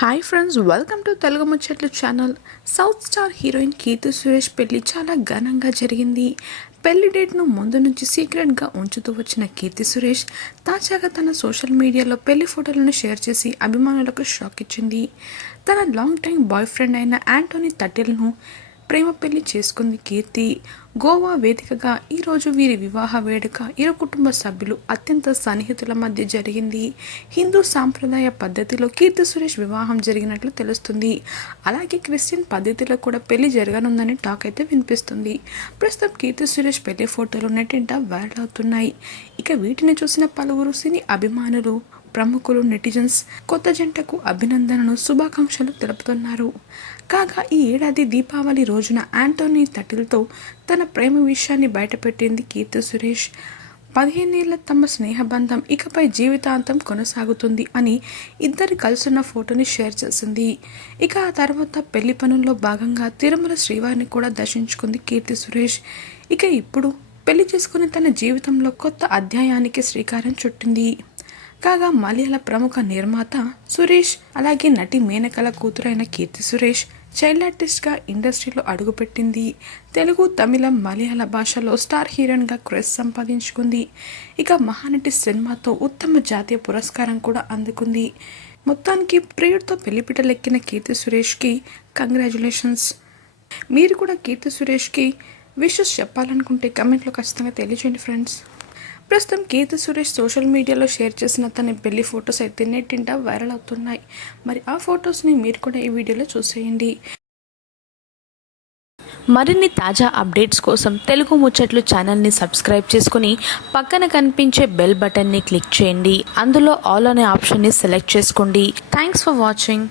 Hi friends welcome to Telugu ముచ్చట్లు channel south star heroine Keerthy Suresh పెళ్ళి చాలా ఘనంగా జరిగింది. పెళ్ళి డేట్ను ముందు నుంచి సీక్రెట్గా ఉంచుతూ వచ్చిన కీర్తి సురేష్ తాజాగా తన సోషల్ మీడియాలో పెళ్ళి ఫోటోలను షేర్ చేసి అభిమానులకు షాక్ ఇచ్చింది. తన లాంగ్ టైం బాయ్ ఫ్రెండ్ అయిన యాంటోనీ తటిల్ను ప్రేమ పెళ్ళి చేసుకుంది కీర్తి. గోవా వేదికగా ఈరోజు వీరి వివాహ వేడుక ఇరు కుటుంబ సభ్యులు అత్యంత సన్నిహితుల మధ్య జరిగింది. హిందూ సాంప్రదాయ పద్ధతిలో కీర్తి సురేష్ వివాహం జరిగినట్లు తెలుస్తుంది. అలాగే క్రిస్టియన్ పద్ధతిలో కూడా పెళ్ళి జరగనుందని టాక్ అయితే వినిపిస్తుంది. ప్రస్తుతం కీర్తి సురేష్ పెళ్ళి ఫోటోలు నెట్టింట వైరల్ అవుతున్నాయి. ఇక వీటిని చూసిన పలువురు సినీ అభిమానులు ప్రముఖులు నెటిజన్స్ కొత్త జంటకు అభినందనను శుభాకాంక్షలు తెలుపుతున్నారు. కాగా ఈ ఏడాది దీపావళి రోజున యాంటోనీ తటిల్తో తన ప్రేమ విషయాన్ని బయటపెట్టింది కీర్తి సురేష్. పదిహేనేళ్ళ తమ స్నేహబంధం ఇకపై జీవితాంతం కొనసాగుతుంది అని ఇద్దరు కలుసున్న ఫోటోని షేర్ చేసింది. ఇక ఆ తర్వాత పెళ్ళి పనుల్లో భాగంగా తిరుమల శ్రీవారిని కూడా దర్శించుకుంది కీర్తి సురేష్. ఇక ఇప్పుడు పెళ్ళి చేసుకుని తన జీవితంలో కొత్త అధ్యాయానికి శ్రీకారం చుట్టింది. కాగా మలయాళ ప్రముఖ నిర్మాత సురేష్ అలాగే నటి మేనకల కూతురైన కీర్తి సురేష్ చైల్డ్ ఆర్టిస్ట్గా ఇండస్ట్రీలో అడుగుపెట్టింది. తెలుగు తమిళం మలయాళ భాషలో స్టార్ హీరోయిన్గా క్రెస్ సంపాదించుకుంది. ఇక మహానటి సినిమాతో ఉత్తమ జాతీయ పురస్కారం కూడా అందుకుంది. మొత్తానికి ప్రియుడితో పెళ్ళిపిటలెక్కిన కీర్తి సురేష్కి కంగ్రాచులేషన్స్. మీరు కూడా కీర్తి సురేష్కి విషెస్ చెప్పాలనుకుంటే కమెంట్లో ఖచ్చితంగా తెలియజేయండి ఫ్రెండ్స్. ప్రస్తుతం కీర్తి సురేష్ సోషల్ మీడియాలో షేర్ చేసిన తన పెళ్ళి ఫొటోస్ అయితే నెట్టింట వైరల్ అవుతున్నాయి. మరి ఆ ఫొటోస్ని మీరు కూడా ఈ వీడియోలో చూసేయండి. మరిన్ని తాజా అప్డేట్స్ కోసం తెలుగు ముచ్చట్లు ఛానల్ని సబ్స్క్రైబ్ చేసుకుని పక్కన కనిపించే బెల్ బటన్ని క్లిక్ చేయండి. అందులో ఆల్ అనే ఆప్షన్ని సెలెక్ట్ చేసుకోండి. Thanks for watching